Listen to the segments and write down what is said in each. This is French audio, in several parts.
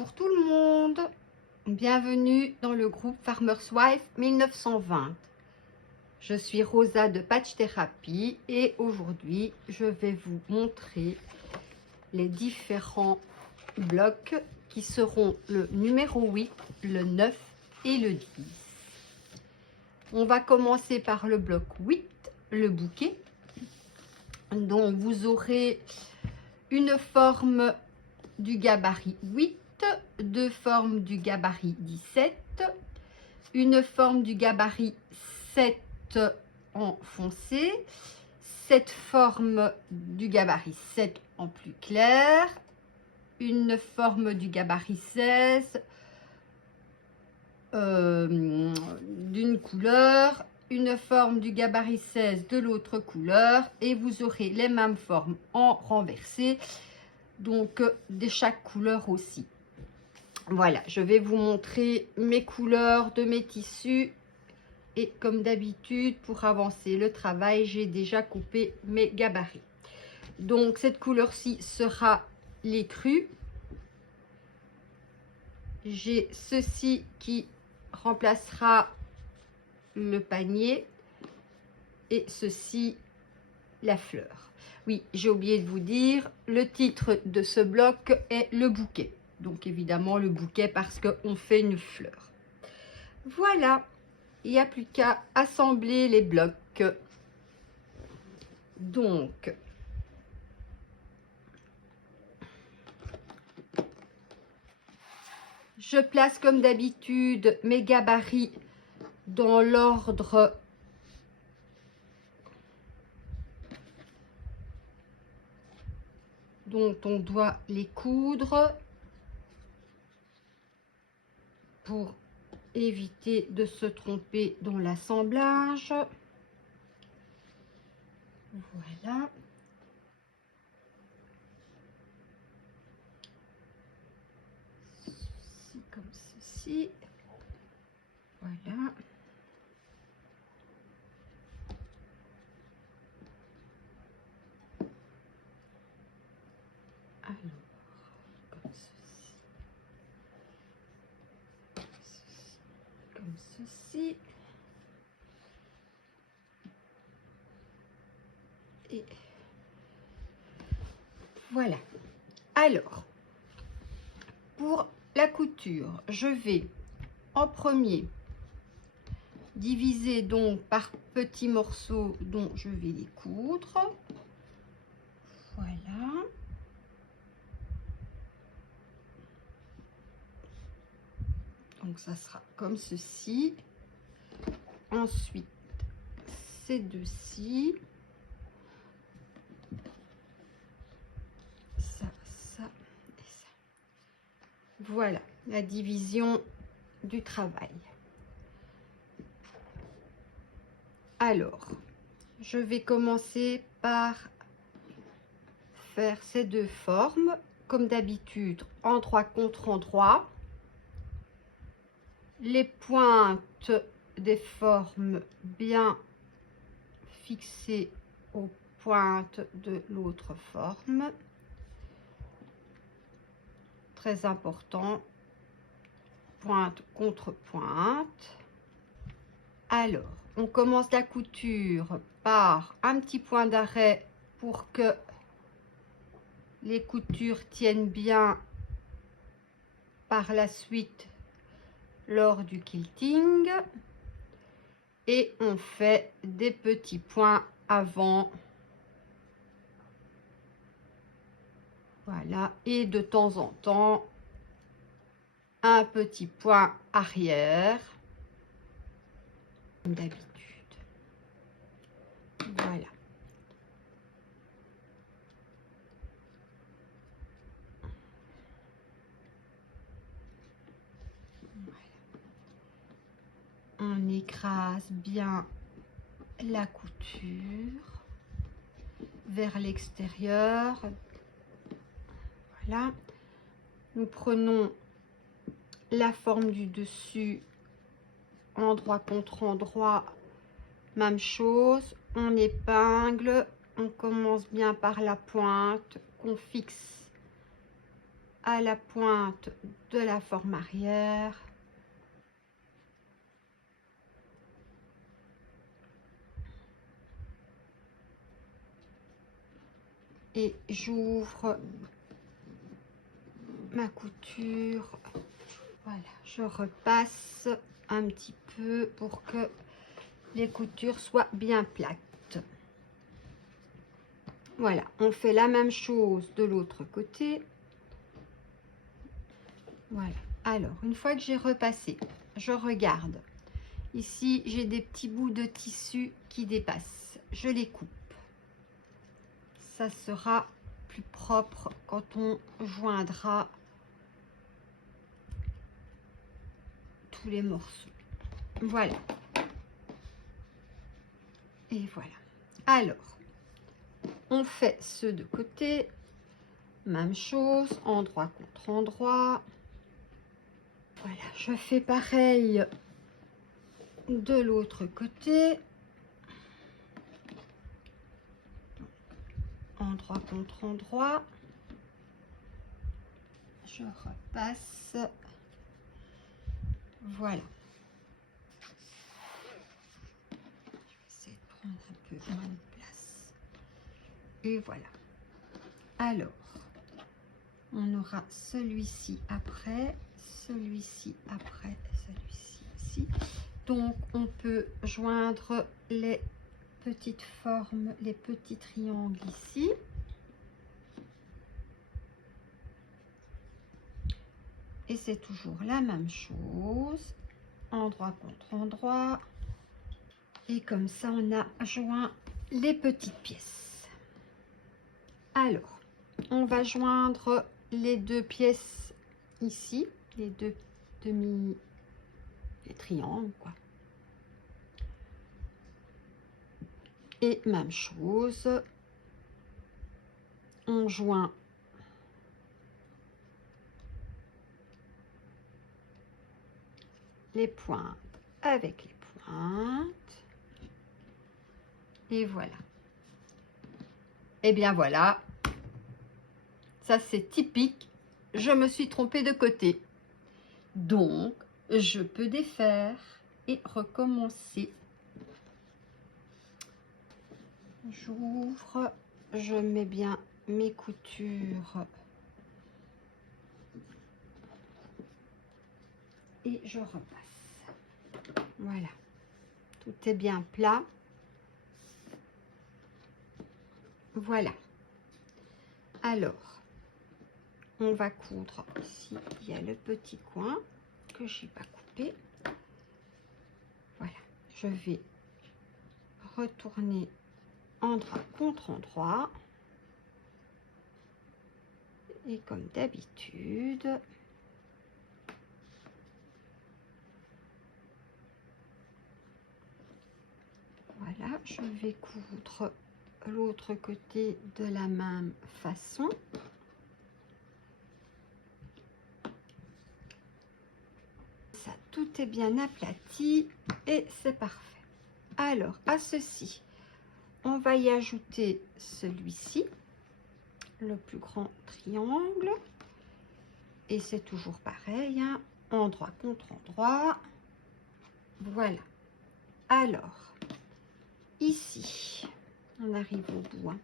Bonjour tout le monde, bienvenue dans le groupe Farmer's Wife 1920. Je suis Rosa de Patch Therapy et aujourd'hui je vais vous montrer les différents blocs qui seront le numéro 8, le 9 et le 10. On va commencer par le bloc 8, le bouquet. Donc vous aurez une forme du gabarit 8, deux formes du gabarit 17, une forme du gabarit 7 en foncé, 7 formes du gabarit 7 en plus clair, une forme du gabarit 16 d'une couleur, une forme du gabarit 16 de l'autre couleur et vous aurez les mêmes formes en renversé, donc de chaque couleur aussi. Voilà, je vais vous montrer mes couleurs de mes tissus et comme d'habitude pour avancer le travail j'ai déjà coupé mes gabarits. Donc cette couleur-ci sera l'écru. J'ai ceci qui remplacera le panier et ceci la fleur. Oui, j'ai oublié de vous dire, le titre de ce bloc est le bouquet. Donc évidemment le bouquet parce qu'on fait une fleur. Voilà, il n'y a plus qu'à assembler les blocs. Donc, je place comme d'habitude mes gabarits dans l'ordre dont on doit les coudre pour éviter de se tromper dans l'assemblage. Voilà. Ceci comme ceci. Voilà. Alors, comme ceci. Comme ceci. Et voilà. Alors, pour la couture, je vais en premier diviser donc par petits morceaux dont je vais les coudre. Voilà. Donc ça sera comme ceci. Ensuite, ces deux-ci. Ça et ça. Voilà la division du travail. Alors, je vais commencer par faire ces deux formes, comme d'habitude, endroit contre endroit. Les pointes des formes bien fixées aux pointes de l'autre forme. Très important, pointe contre pointe. Alors, on commence la couture par un petit point d'arrêt pour que les coutures tiennent bien par la suite lors du quilting. Et on fait des petits points avant. Voilà, et de temps en temps, un petit point arrière, comme d'habitude. Voilà. On écrase bien la couture vers l'extérieur. Voilà. Nous prenons la forme du dessus, endroit contre endroit, même chose. On épingle, on commence bien par la pointe qu'on fixe à la pointe de la forme arrière. Et j'ouvre ma couture. Voilà, je repasse un petit peu pour que les coutures soient bien plates. Voilà, on fait la même chose de l'autre côté. Voilà, alors une fois que j'ai repassé, je regarde. Ici, j'ai des petits bouts de tissu qui dépassent. Je les coupe. Ça sera plus propre quand on joindra tous les morceaux. Voilà. Et voilà. Alors, on fait ceux de côté. Même chose, endroit contre endroit. Voilà, je fais pareil de l'autre côté. Endroit contre endroit. Je repasse. Voilà. Je vais essayer de prendre un peu moins de place. Et voilà. Alors, on aura celui-ci après, celui-ci après, celui-ci ici. Donc, on peut joindre les petites formes, les petits triangles ici. Et c'est toujours la même chose, endroit contre endroit. Et comme ça, on a joint les petites pièces. Alors, on va joindre les deux pièces ici, les deux les triangles, quoi. Et même chose, on joint les pointes avec les pointes. Et voilà. Et bien voilà, ça c'est typique, je me suis trompée de côté. Donc, je peux défaire et recommencer. J'ouvre, je mets bien mes coutures et je repasse. Voilà, tout est bien plat. Voilà. Alors, on va coudre ici, il y a le petit coin que j'ai pas coupé. Voilà, je vais retourner endroit contre endroit. Et comme d'habitude, voilà, je vais coudre l'autre côté de la même façon. Ça, tout est bien aplati et c'est parfait. Alors, à ceci, on va y ajouter celui-ci, le plus grand triangle. Et c'est toujours pareil, hein, endroit contre endroit. Voilà. Alors, ici, on arrive au bout, hein.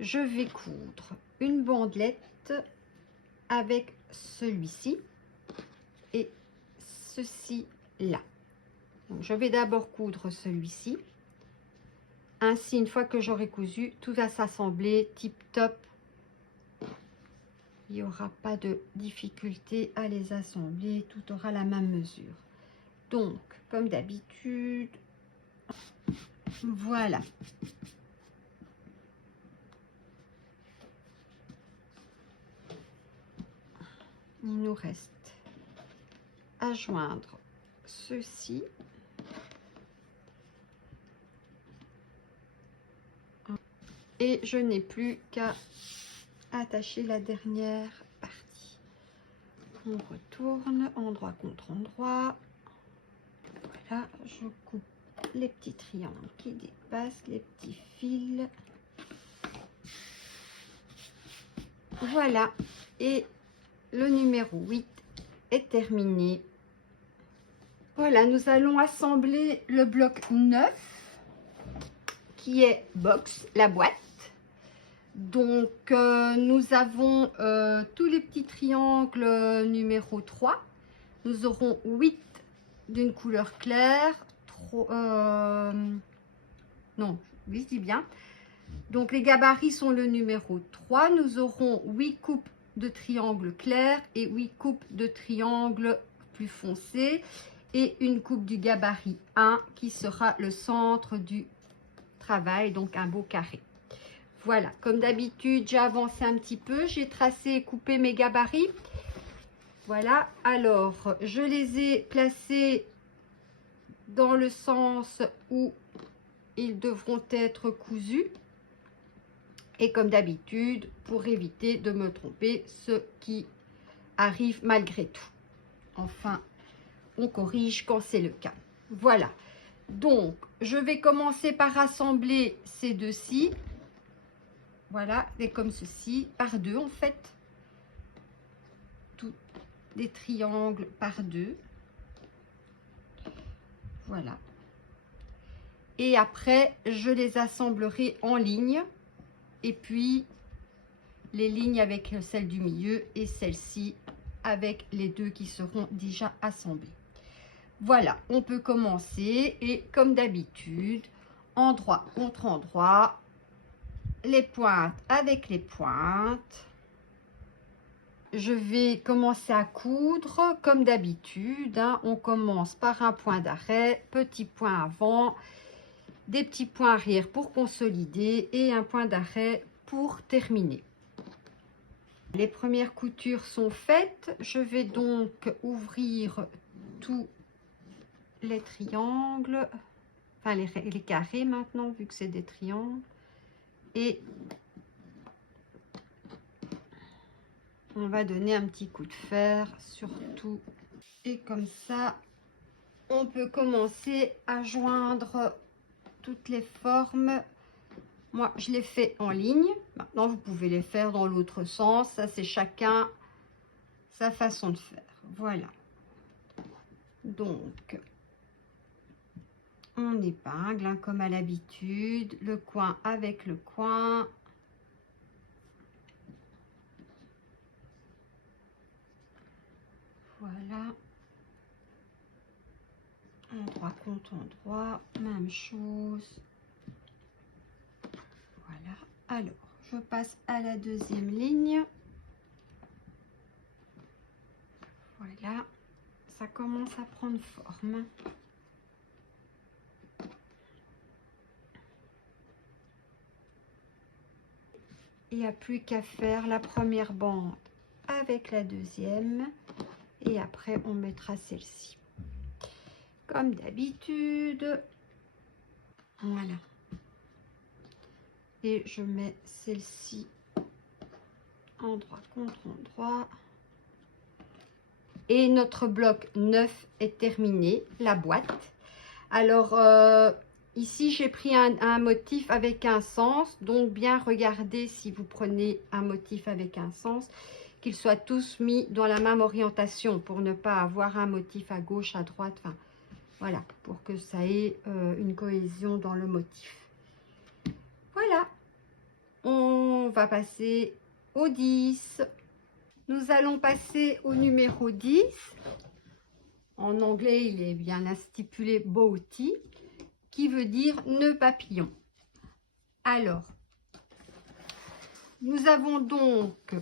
Je vais coudre une bandelette avec celui-ci et ceci là. Donc, je vais d'abord coudre celui-ci. Ainsi, une fois que j'aurai cousu, tout va s'assembler tip top. Il n'y aura pas de difficulté à les assembler, tout aura la même mesure. Donc, comme d'habitude, voilà. Il nous reste à joindre ceci. Et je n'ai plus qu'à attacher la dernière partie. On retourne endroit contre endroit. Voilà, je coupe les petits triangles qui dépassent, les petits fils. Voilà, Et le numéro 8 est terminé. Voilà, nous allons assembler le bloc 9 qui est box, la boîte. Donc, nous avons tous les petits triangles numéro 3. Nous aurons 8 d'une couleur claire. Non, oui, je dis bien. Donc, les gabarits sont le numéro 3. Nous aurons 8 coupes de triangles clairs et 8 coupes de triangles plus foncés. Et une coupe du gabarit 1 qui sera le centre du travail, donc un beau carré. Voilà, comme d'habitude, j'ai avancé un petit peu, j'ai tracé et coupé mes gabarits. Voilà, alors je les ai placés dans le sens où ils devront être cousus. Et comme d'habitude, pour éviter de me tromper, ce qui arrive malgré tout. Enfin, on corrige quand c'est le cas. Voilà, donc je vais commencer par assembler ces deux-ci. Voilà, et comme ceci, par deux en fait. Tous des triangles par deux. Voilà. Et après, je les assemblerai en ligne. Et puis, les lignes avec celle du milieu et celle-ci avec les deux qui seront déjà assemblées. Voilà, on peut commencer. Et comme d'habitude, endroit contre endroit, les pointes avec les pointes. Je vais commencer à coudre comme d'habitude. Hein. On commence par un point d'arrêt, petit point avant, des petits points arrière pour consolider et un point d'arrêt pour terminer. Les premières coutures sont faites. Je vais donc ouvrir tous les triangles, enfin les carrés maintenant vu que c'est des triangles. Et on va donner un petit coup de fer sur tout. Et comme ça, on peut commencer à joindre toutes les formes. Moi, je les fais en ligne. Maintenant, vous pouvez les faire dans l'autre sens. Ça, c'est chacun sa façon de faire. Voilà. Donc, on épingle, hein, comme à l'habitude. Le coin avec le coin. Voilà. Endroit contre endroit. Même chose. Voilà. Alors, je passe à la deuxième ligne. Voilà. Ça commence à prendre forme. Il n'y a plus qu'à faire la première bande avec la deuxième. Et après, on mettra celle-ci. Comme d'habitude. Voilà. Et je mets celle-ci endroit contre endroit. Et notre bloc 9 est terminé, la boîte. Alors, ici, j'ai pris un motif avec un sens. Donc, bien regardez si vous prenez un motif avec un sens, qu'ils soient tous mis dans la même orientation pour ne pas avoir un motif à gauche, à droite. Enfin, voilà, pour que ça ait une cohésion dans le motif. Voilà, on va passer au 10. Nous allons passer au numéro 10. En anglais, il est bien stipulé booty, qui veut dire nœud papillon. Alors, nous avons donc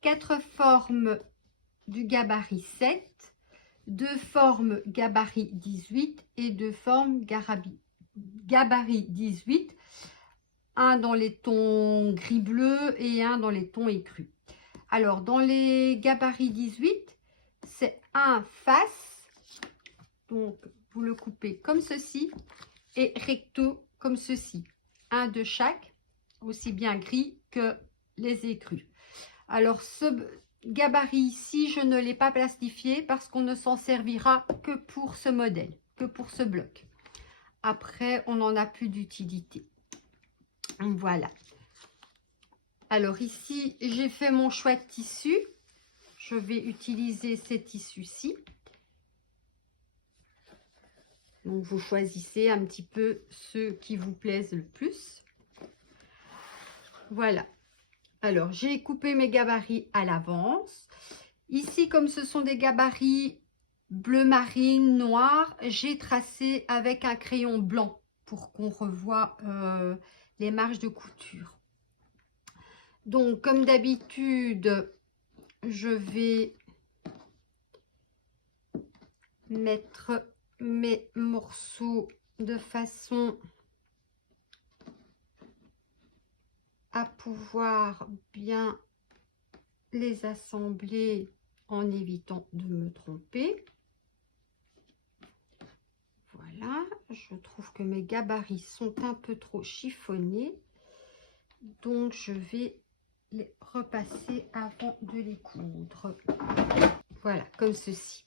4 formes du gabarit 7, 2 formes gabarit 18 et 2 formes gabarit 18, un dans les tons gris-bleu et un dans les tons écrus. Alors, dans les gabarits 18, c'est un face, donc vous le coupez comme ceci, et recto comme ceci. Un de chaque, aussi bien gris que les écrus. Alors, ce gabarit ici, je ne l'ai pas plastifié parce qu'on ne s'en servira que pour ce modèle, que pour ce bloc. Après, on n'en a plus d'utilité. Voilà. Alors ici, j'ai fait mon choix de tissu. Je vais utiliser ces tissus-ci. Donc, vous choisissez un petit peu ceux qui vous plaisent le plus. Voilà. Alors, j'ai coupé mes gabarits à l'avance. Ici, comme ce sont des gabarits bleu marine, noir, j'ai tracé avec un crayon blanc pour qu'on revoie les marges de couture. Donc, comme d'habitude, je vais mettre mes morceaux de façon à pouvoir bien les assembler en évitant de me tromper. Voilà, je trouve que mes gabarits sont un peu trop chiffonnés, donc je vais les repasser avant de les coudre. Voilà, comme ceci.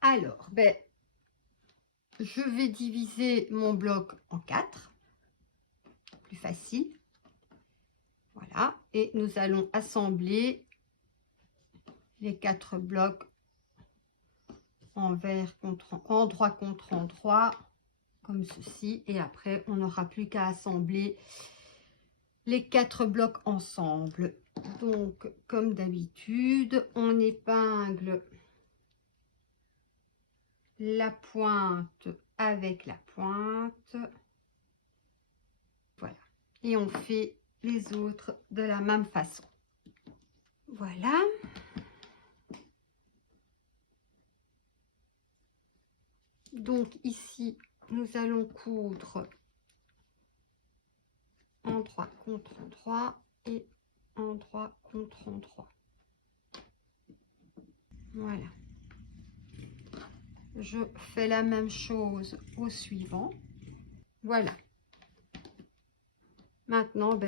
Alors, je vais diviser mon bloc en 4, plus facile. Voilà, et nous allons assembler les 4 blocs en droit contre endroit, comme ceci. Et après, on n'aura plus qu'à assembler les 4 blocs ensemble. Donc, comme d'habitude, on épingle la pointe avec la pointe. Voilà. Et on fait les autres de la même façon. Voilà. Donc ici, nous allons coudre endroit contre endroit et endroit contre endroit. Voilà. Je fais la même chose au suivant. Voilà. Maintenant,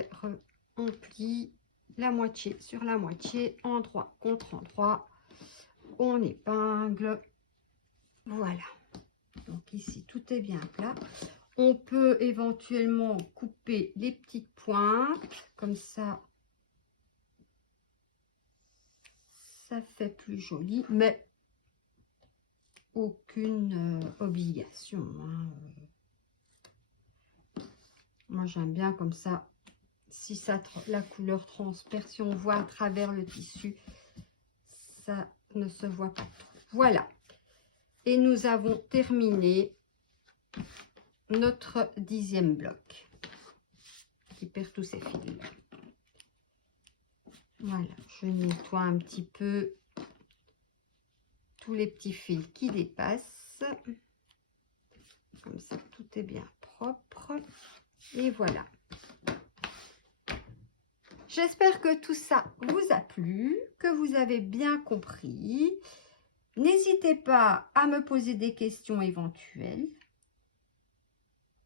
on plie la moitié sur la moitié, endroit contre endroit. On épingle. Voilà. Donc ici, tout est bien plat. On peut éventuellement couper les petites pointes, comme ça, ça fait plus joli, mais aucune obligation. Hein. Moi, j'aime bien comme ça. Si ça, la couleur transperce, si on voit à travers le tissu, ça ne se voit pas trop. Voilà. Et nous avons terminé notre 10e bloc qui perd tous ses fils. Voilà, je nettoie un petit peu tous les petits fils qui dépassent. Comme ça, tout est bien propre. Et voilà. J'espère que tout ça vous a plu, que vous avez bien compris. N'hésitez pas à me poser des questions éventuelles.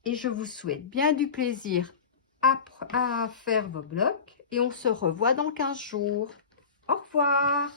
Et je vous souhaite bien du plaisir à faire vos blocs. Et on se revoit dans 15 jours. Au revoir.